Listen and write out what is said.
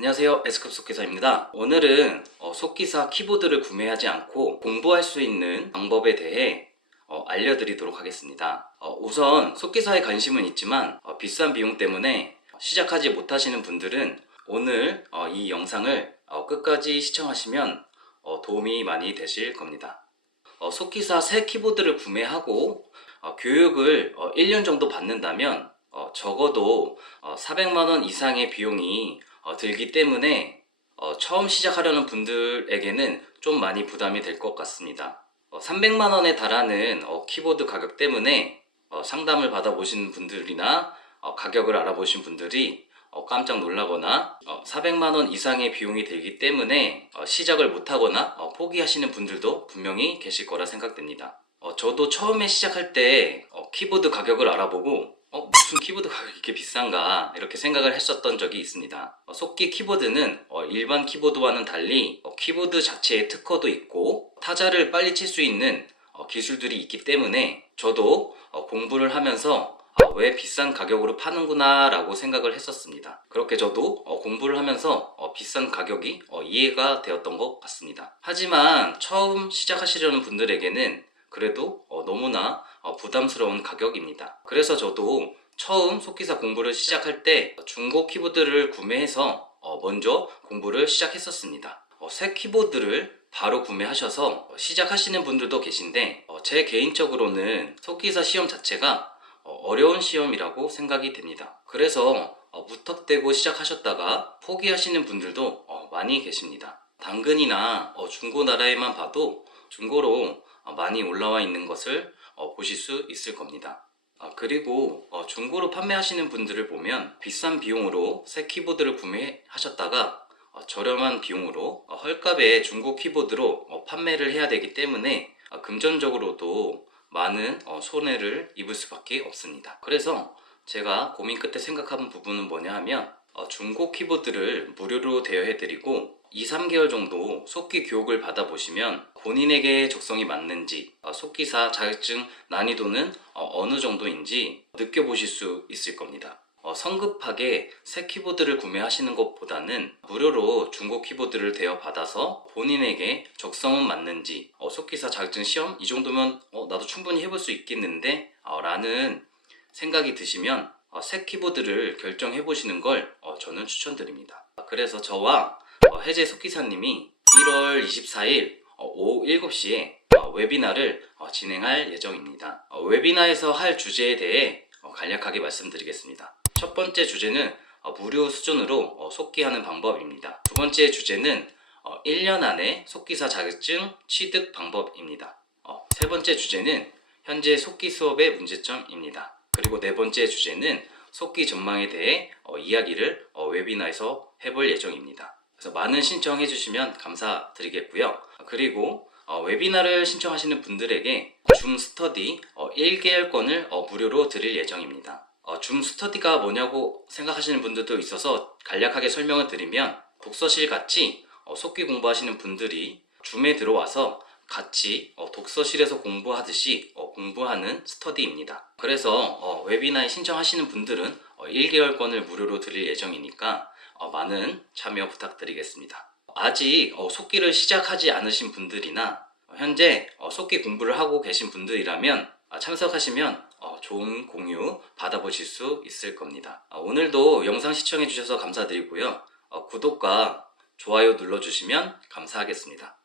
안녕하세요. S급 속기사입니다. 오늘은 어, 속기사 키보드를 구매하지 않고 공부할 수 있는 방법에 대해 어, 알려드리도록 하겠습니다. 어, 우선 속기사에 관심은 있지만 어, 비싼 비용 때문에 시작하지 못하시는 분들은 오늘 어, 이 영상을 어, 끝까지 시청하시면 어, 도움이 많이 되실 겁니다. 어, 속기사 새 키보드를 구매하고 어, 교육을 어, 1년 정도 받는다면 어, 적어도 어, 400만원 이상의 비용이 어, 들기 때문에 어, 처음 시작하려는 분들에게는 좀 많이 부담이 될 것 같습니다. 300만원에 달하는 어, 키보드 가격 때문에 어, 상담을 받아보신 분들이나 어, 가격을 알아보신 분들이 어, 깜짝 놀라거나 400만원 이상의 비용이 들기 때문에 어, 시작을 못하거나 어, 포기하시는 분들도 분명히 계실 거라 생각됩니다. 어, 저도 처음에 시작할 때 어, 키보드 가격을 알아보고 어, 무슨 키보드 가격이 이렇게 비싼가 이렇게 생각을 했었던 적이 있습니다. 어, 속기 키보드는 어, 일반 키보드와는 달리 어, 키보드 자체에 특허도 있고 타자를 빨리 칠 수 있는 어, 기술들이 있기 때문에 저도 어, 공부를 하면서 아, 왜 비싼 가격으로 파는구나 라고 생각을 했었습니다. 그렇게 저도 어, 공부를 하면서 어, 비싼 가격이 어, 이해가 되었던 것 같습니다. 하지만 처음 시작하시려는 분들에게는 그래도 어, 너무나 어, 부담스러운 가격입니다. 그래서 저도 처음 속기사 공부를 시작할 때 중고 키보드를 구매해서 어, 먼저 공부를 시작했었습니다. 어, 새 키보드를 바로 구매하셔서 어, 시작하시는 분들도 계신데 어, 제 개인적으로는 속기사 시험 자체가 어, 어려운 시험이라고 생각이 됩니다. 그래서 어, 무턱대고 시작하셨다가 포기하시는 분들도 어, 많이 계십니다. 당근이나 어, 중고나라에만 봐도 중고로 어, 많이 올라와 있는 것을 어, 보실 수 있을 겁니다. 아, 그리고 어, 중고로 판매하시는 분들을 보면 비싼 비용으로 새 키보드를 구매하셨다가 어, 저렴한 비용으로 어, 헐값의 중고 키보드로 어, 판매를 해야 되기 때문에 어, 금전적으로도 많은 어, 손해를 입을 수밖에 없습니다. 그래서 제가 고민 끝에 생각한 부분은 뭐냐 하면 어, 중고 키보드를 무료로 대여해드리고 2, 3개월 정도 속기 교육을 받아보시면 본인에게 적성이 맞는지 어, 속기사 자격증 난이도는 어, 느 정도인지 느껴보실 수 있을 겁니다. 어, 성급하게 새 키보드를 구매하시는 것보다는 무료로 중고 키보드를 대여받아서 본인에게 적성은 맞는지 어, 속기사 자격증 시험 이 정도면 어, 나도 충분히 해볼 수 있겠는데 어, 라는 생각이 드시면 어, 새 키보드를 결정해 보시는 걸 어, 저는 추천드립니다. 그래서 저와 어, 해제 속기사님이 1월 24일 어, 오후 7시에 어, 웨비나를 어, 진행할 예정입니다. 어, 웨비나에서 할 주제에 대해 어, 간략하게 말씀드리겠습니다. 첫 번째 주제는 어, 무료 수준으로 어, 속기하는 방법입니다. 두 번째 주제는 어, 1년 안에 속기사 자격증 취득 방법입니다. 어, 세 번째 주제는 현재 속기 수업의 문제점입니다. 그리고 네 번째 주제는 속기 전망에 대해 어, 이야기를 어, 웨비나에서 해볼 예정입니다. 그래서 많은 신청해 주시면 감사드리겠고요. 그리고 어, 웨비나를 신청하시는 분들에게 줌 스터디 어, 1개월권을 어, 무료로 드릴 예정입니다. 어, 줌 스터디가 뭐냐고 생각하시는 분들도 있어서 간략하게 설명을 드리면 독서실 같이 어, 속기 공부하시는 분들이 줌에 들어와서 같이 어, 독서실에서 공부하듯이 어, 공부하는 스터디입니다. 그래서 어, 웨비나에 신청하시는 분들은 어, 1개월권을 무료로 드릴 예정이니까 어, 많은 참여 부탁드리겠습니다. 아직 어, 속기를 시작하지 않으신 분들이나 어, 현재 어, 속기 공부를 하고 계신 분들이라면 아, 참석하시면 어, 좋은 공유 받아보실 수 있을 겁니다. 아, 오늘도 영상 시청해 주셔서 감사드리고요. 어, 구독과 좋아요 눌러주시면 감사하겠습니다.